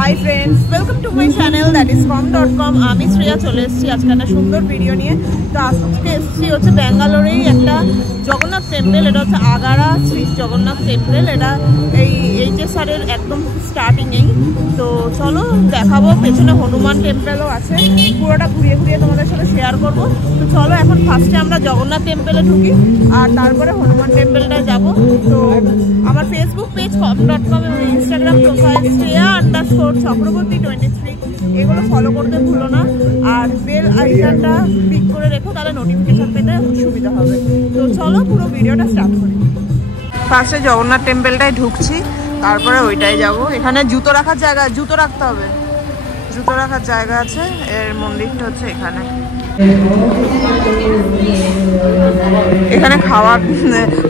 Hi friends, welcome to my channel that is com.com। আমি শ্রেয়া চলে এসেছি আজকে একটা সুন্দর ভিডিও নিয়ে। তো আজকে এসেছি হচ্ছে ব্যাঙ্গালোরেই একটা জগন্নাথ টেম্পল। এটা হচ্ছে আগারা শ্রী জগন্নাথ টেম্পল। এটা এই HSR এর একদম স্টার্টিংয়েই। তো চলো দেখাবো, পেছনে হনুমান টেম্পলও আছে, পুরোটা ঘুরিয়ে ঘুরিয়ে তোমাদের সাথে শেয়ার করব। তো চলো এখন ফার্স্টে আমরা জগন্নাথ টেম্পলে ঢুকি আর তারপরে হনুমান টেম্পলটায় যাব। তো আমার ফেসবুক পেজ com.com এবং ইনস্টাগ্রাম প্রোফাইল Shreya_Chakraborty23 এগুলো ফলো করতে ভুলো না। আর বেল আইকনটা ক্লিক করে রেখো, তাহলে নোটিফিকেশন পেতে সুবিধা হবে। তো চলো পুরো ভিডিওটা স্টার্ট করি। ফার্স্টে জগন্নাথ টেম্পলটায় ঢুকছি, তারপরে ওইটাই যাব। এখানে জুতো রাখার জায়গা, জুতো রাখতে হবে, জুতো রাখার জায়গা আছে। এর মন্দিরটা হচ্ছে এখানে। এখানে খাওয়ার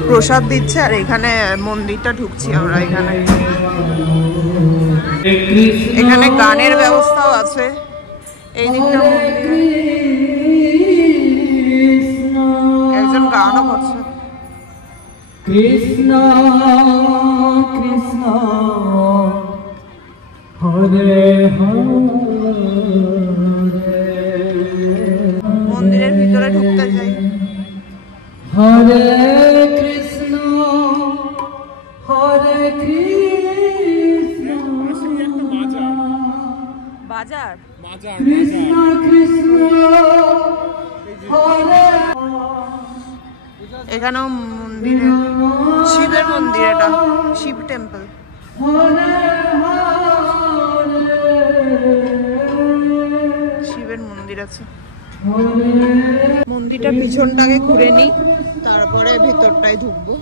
প্রসাদ দিচ্ছে আর এখানে মন্দিরটা ঢুকছি আমরা। এখানে গানের ব্যবস্থাও আছে। এই দিকটা একজন গানও করছে। কৃষ্ণ কৃষ্ণ হরে হরে। মন্দিরের ভিতরে ঢুকতে যাই। হরে কৃষ্ণ হরে কৃষ্ণ। বাজার কৃষ্ণ কৃষ্ণ হরে। এখানেও মন্দিরে শিবের মন্দির, এটা শিব টেম্পল। শিবের মন্দির আছে। মন্দিরটা পিছনটাকে ঘুরে নিই, তারপরে ভেতরটায় ঢুকবো।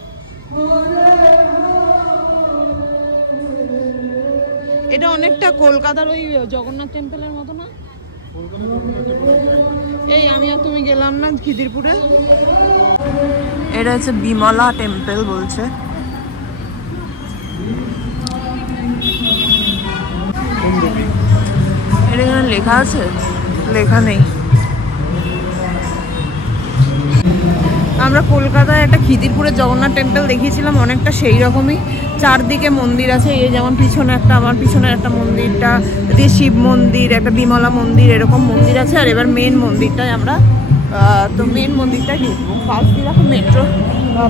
এটা অনেকটা কলকাতার ওই জগন্নাথ টেম্পলের মতো না? এই আমি আর তুমি গেলাম না খিদিরপুরে। এটা হচ্ছে বিমলা টেম্পল বলছে। এটা এখানে লেখা আছে? লেখা নেই। আমরা কলকাতায় একটা খিদিরপুরের জগন্নাথ টেম্পল দেখিয়েছিলাম, অনেকটা সেই রকমই। চারদিকে মন্দির আছে, এই যেমন পিছনে একটা, আমার পিছনে একটা মন্দিরটা দিয়ে শিব মন্দির, একটা বিমলা মন্দির, এরকম মন্দির আছে। আর এবার মেন মন্দিরটায় আমরা, তো মেন মন্দিরটাই ঢুকবো। ফার্স্ট দিয়ে এখন মেট্রো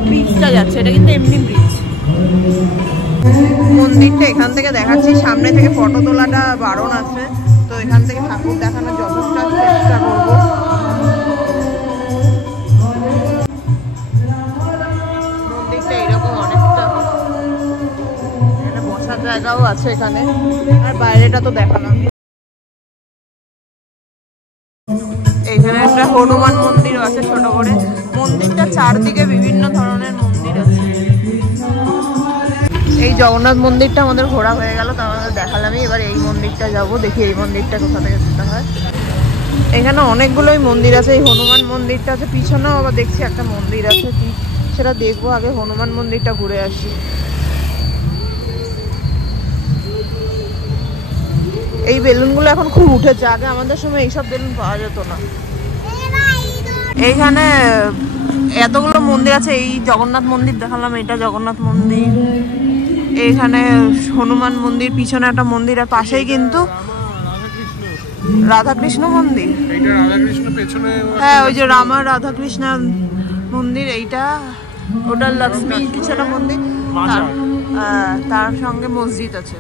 ব্রিজটা যাচ্ছে, এটা কিন্তু এমনি ব্রিজ। মন্দিরটা এখান থেকে দেখাচ্ছি, সামনে থেকে ফটো তোলাটা বারণ আছে, তো এখান থেকে ঠাকুর দেখানোর যথেষ্ট চেষ্টা করবো। মন্দিরটা এইরকম অনেকটা, এখানে বসার জায়গাও আছে এখানে, আর বাইরেটা তো দেখালাম। এখানে একটা হনুমান মন্দিরও আছে ছোট করে। মন্দিরটা চারদিকে বিভিন্ন ধরনের মন্দির আছে। এই জগন্নাথ মন্দিরটা আমাদের ঘোরা হয়ে গেল, তা আমাদের দেখালামই। এবার এই মন্দিরটা যাব, দেখি এই মন্দিরটা কোথা থেকে যেতে হয়। এখানে অনেকগুলোই মন্দির আছে। এই হনুমান মন্দিরটা আছে, পিছনেও আবার দেখছি একটা মন্দির আছে, কি সেটা দেখবো। আগে হনুমান মন্দিরটা ঘুরে আসি। এই বেলুনগুলো এখন খুব উঠেছে, আগে আমাদের সময় এইসব বেলুন পাওয়া যেত না। এইখানে এতগুলো মন্দির আছে। এই জগন্নাথ মন্দির দেখালাম, এটা জগন্নাথ মন্দির। এইখানে হনুমান মন্দির, পিছনে একটা মন্দির, আর পাশেই কিন্তু রাধাকৃষ্ণ মন্দির। হ্যাঁ, ওই যে রামা রাধাকৃষ্ণ মন্দির এইটা। ওটা লক্ষ্মী কিছু একটা মন্দির, তার সঙ্গে মসজিদ আছে।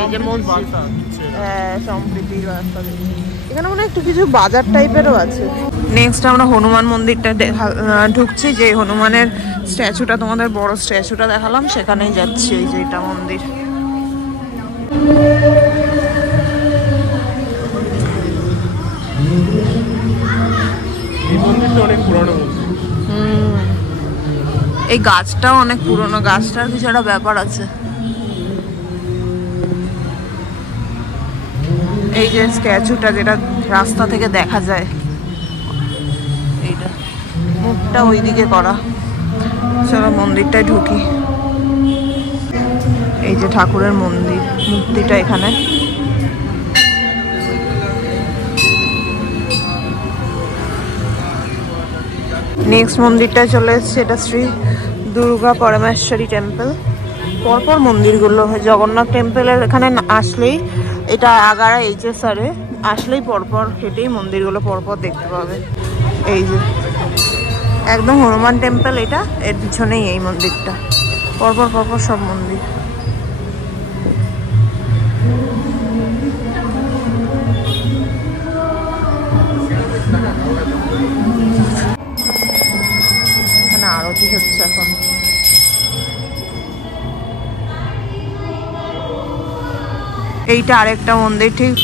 এই যে মসজিদ, সম্প্রীতির রাস্তা। এখানে মনে হয় একটু কিছু বাজার টাইপেরও আছে। নেক্সট আমরা হনুমান মন্দিরটা ঢুকছি, যে হনুমানের স্ট্যাচুটা, তোমাদের বড় স্ট্যাচুটা দেখালাম, সেখানেই যাচ্ছি। এই যে এটা মন্দির। এই গাছটাও অনেক পুরনো, গাছটার কিছু একটা ব্যাপার আছে। এই যে স্ট্যাচুটা, যেটা রাস্তা থেকে দেখা যায়, এইটা মুখটা ওইদিকে করা। চলো মন্দিরটায় ঢুকি। এই যে ঠাকুরের মন্দির, মূর্তিটা এখানে। নেক্সট মন্দিরটায় চলে এসেছে, এটা শ্রী দুর্গা পরমেশ্বরী টেম্পল। পরপর মন্দিরগুলো জগন্নাথ টেম্পলের এখানে আসলেই, এটা আগারা HSR-এ আসলেই পরপর হেঁটেই মন্দিরগুলো পরপর দেখতে পাবে। এই যে একদম হনুমান টেম্পল, এটা এর পিছনেই এই মন্দিরটা, পরপর পরপর সব মন্দির। এখানে আরতি হচ্ছে এখন। এইটা আরেকটা মন্দির, ঠিক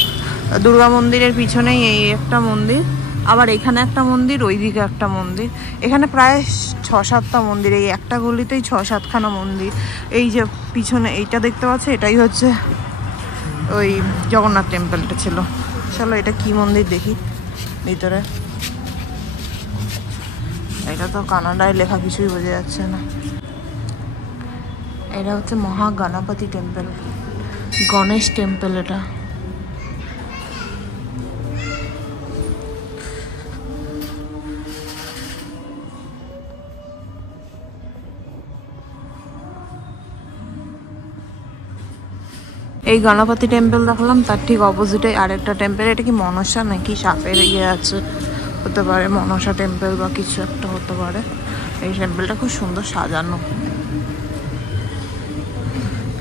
দুর্গা মন্দিরের পিছনেই এই একটা মন্দির, আবার এখানে একটা মন্দির, ওইদিকে একটা মন্দির। এখানে প্রায় 6-7টা মন্দির, এই একটা গলিতেই 6-7খানা মন্দির। এই যে পিছনে এইটা দেখতে পাচ্ছে, এটাই হচ্ছে ওই জগন্নাথ টেম্পলটা ছিল। চলো এটা কি মন্দির দেখি ভিতরে। এটা তো কানাডায় লেখা, কিছুই বোঝা যাচ্ছে না। এটা হচ্ছে মহাগণপতি টেম্পল, গণেশ টেম্পল এটা। এই গণপতি টেম্পল দেখলাম, তার ঠিক অপোজিটে আরেকটা টেম্পল। এটা কি মনসা নাকি সাপের ইয়ে আছে, হতে পারে মনসা টেম্পল বা কিছু একটা হতে পারে। এই টেম্পলটা খুব সুন্দর সাজানো।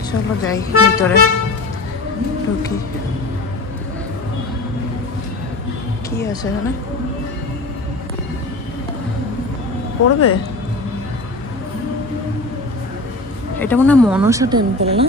চলো যাই ভিতরে ঢুকি। কি আছে এখানে পড়বে? এটা মনে হয় মনসা টেম্পল না?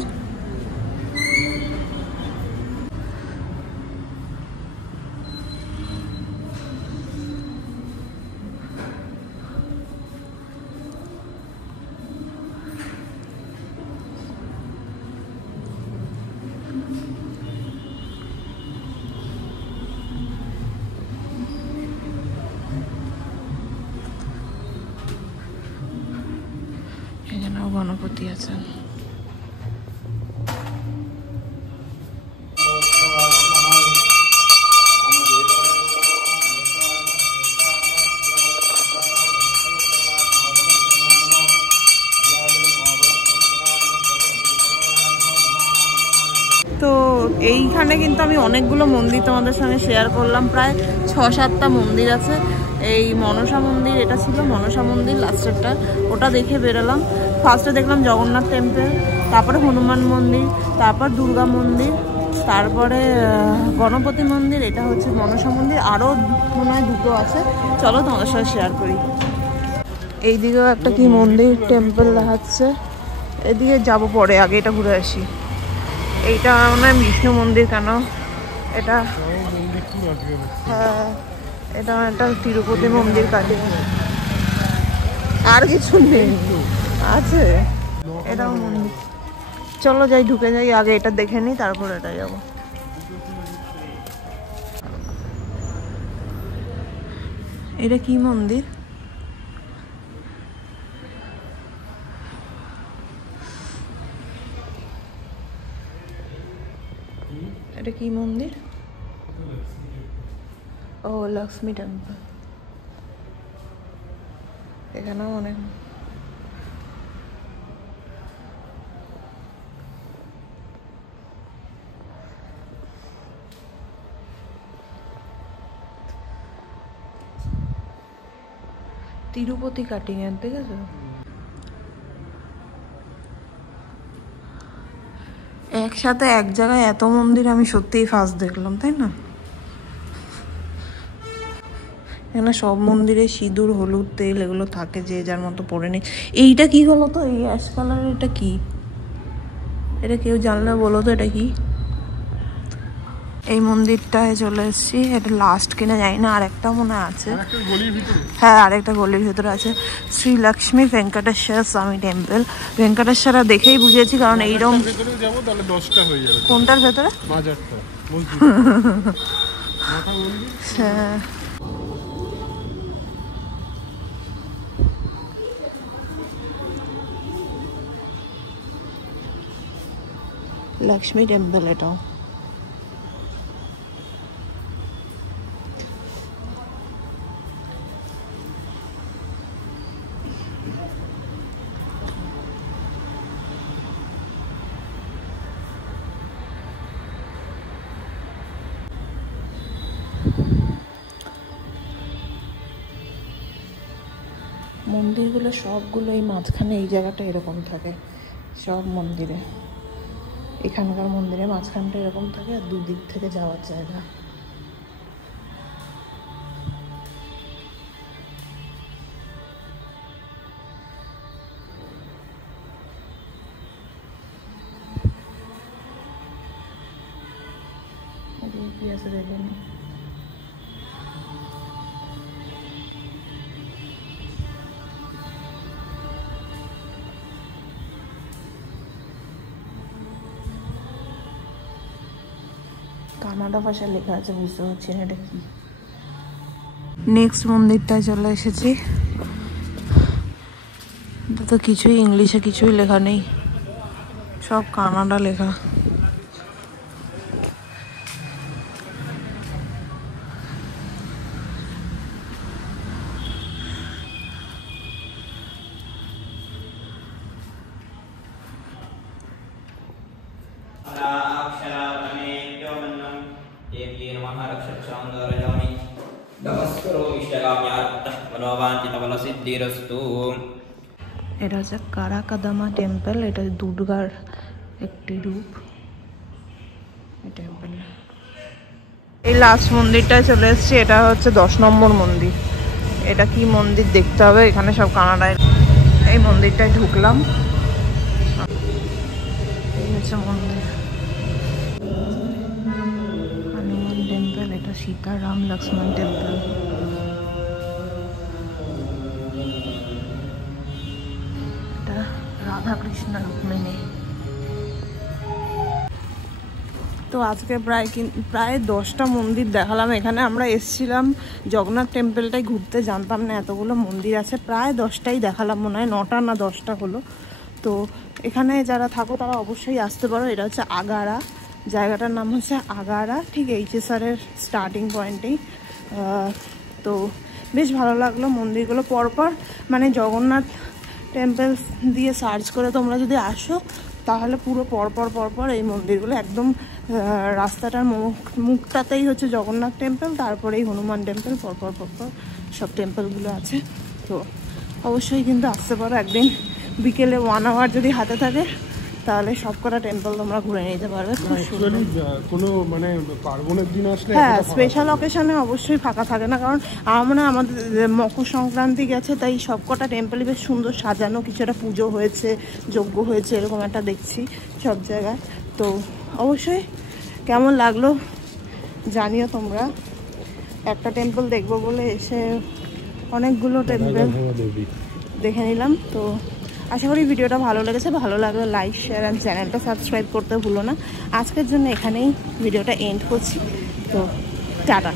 এখানেও গণপতি আছেন। তো এইখানে কিন্তু আমি অনেকগুলো মন্দির তোমাদের সঙ্গে শেয়ার করলাম, প্রায় 6-7টা মন্দির আছে। এই মনসা মন্দির, এটা ছিল মনসা মন্দির লাস্টেরটা, ওটা দেখে বেরোলাম। ফার্স্টে দেখলাম জগন্নাথ টেম্পল, তারপরে হনুমান মন্দির, তারপর দুর্গা মন্দির, তারপরে গণপতি মন্দির, এটা হচ্ছে মনসা মন্দির, আরও মনে হয় 2টো আছে। চলো তোমাদের সাথে শেয়ার করি। এইদিকেও একটা কি মন্দির টেম্পল দেখাচ্ছে, এদিকে যাবো পরে, আগে এটা ঘুরে আসি। এইটা মনে হয় বিষ্ণু মন্দির, কেন এটা? হ্যাঁ, এটা একটা তিরুপতি মন্দির কাটে, আর কিছু নেই আছে। এটাও মন্দির। চলো যাই, ঢুকে যাই, আগে এটা দেখে নিই, তারপর এটা যাবো। এটা কি মন্দির? এটা কি মন্দির? ও লক্ষ্মী টেম্পল। এখানেও অনেক তিরুপতি কাটিং এর, দেখেছো? একসাথে এক জায়গায় এত মন্দির আমি সত্যিই ফার্স্ট দেখলাম, তাই না? এখানে সব মন্দিরে সিঁদুর, হলুদ, তেল এগুলো থাকে, যে যার মতো পরে নেই। এইটা কি হলো তো, এই অ্যাশ কালারের এটা কি? এটা কেউ জানলে বলো তো, এটা কি? এই মন্দিরটায় চলে এসেছি, এটা লাস্ট কিনা জানি না, আরেকটা মনে আছে। হ্যাঁ, আরেকটা গলির ভিতরে আছে, শ্রী লক্ষ্মী ভেঙ্কটেশ্বর স্বামী টেম্পল। ভেঙ্কটেশ্বরা দেখেই বুঝেছি, কারণ এইরকম। কোনটার ভেতরে? হ্যাঁ, লক্ষ্মী টেম্পল এটাও। মন্দিরগুলো সবগুলো এই মাঝখানে এই জায়গাটা এরকম থাকে সব মন্দিরে। এখানকার মন্দিরে মাঝখানটা এরকম থাকে আর দুদিক থেকে যাওয়ার জায়গা। কি আছে দেখুন, কানাডা ভাষায় লেখা আছে, বুঝতে পারছি না এটা কি। নেক্সট মন্দিরটায় চলে এসেছি, তো কিছুই ইংলিশে কিছুই লেখা নেই, সব কানাডা লেখা। এটা হচ্ছে কারাকাদামা টেম্পল, এটা দুর্গার একটি রূপ এই টেম্পল। এই লাস্ট মন্দিরটায় চলে এসেছি, এটা হচ্ছে 10 নম্বর মন্দির। এটা কি মন্দির দেখতে হবে, এখানে সব কানাডায়। এই মন্দিরটায় ঢুকলাম, এই হচ্ছে মন্দির হনুমান টেম্পল। এটা সীতারাম লক্ষ্মণ টেম্পল। রাধা কৃষ্ণ রুক্মিণী। তো আজকে প্রায় 10টা মন্দির দেখালাম। এখানে আমরা এসেছিলাম জগন্নাথ টেম্পলটাই ঘুরতে, জানতাম না এতগুলো মন্দির আছে। প্রায় 10টাই দেখালাম, মনে হয় 9টা না 10টা হলো। তো এখানে যারা থাকো তারা অবশ্যই আসতে পারো। এটা হচ্ছে আগারা, জায়গাটার নাম হচ্ছে আগারা, ঠিক HSR-এর স্টার্টিং পয়েন্টেই। তো বেশ ভালো লাগলো মন্দিরগুলো পরপর, মানে জগন্নাথ টেম্পল দিয়ে সার্চ করে তোমরা যদি আসো তাহলে পুরো পরপর এই মন্দিরগুলো একদম রাস্তাটার মুখটাতেই হচ্ছে জগন্নাথ টেম্পল, তারপরেই হনুমান টেম্পল, পরপর সব টেম্পলগুলো আছে। তো অবশ্যই কিন্তু আসতে পারো একদিন বিকেলে 1 আওয়ার যদি হাতে থাকে, তাহলে সবকটা টেম্পল তোমরা ঘুরে নিতে পারবে। কোনো মানে পার্বণের দিন আসলে, হ্যাঁ স্পেশাল অকেশনে অবশ্যই ফাঁকা থাকে না, কারণ আমরা আমাদের মকর সংক্রান্তি গেছে, তাই সবকটা টেম্পলই বেশ সুন্দর সাজানো, কিছু একটা পুজো হয়েছে, যজ্ঞ হয়েছে, এরকম একটা দেখছি সব জায়গায়। তো অবশ্যই কেমন লাগলো জানিও তোমরা। একটা টেম্পল দেখবো বলে এসে অনেকগুলো টেম্পল দেখে নিলাম। তো আশা করি ভিডিওটা ভালো লেগেছে। ভালো লাগলে লাইক, শেয়ার অ্যান্ড চ্যানেলটা সাবস্ক্রাইব করতে ভুলো না। আজকের জন্য এখানেই ভিডিওটা এন্ড করছি। তো টাটা।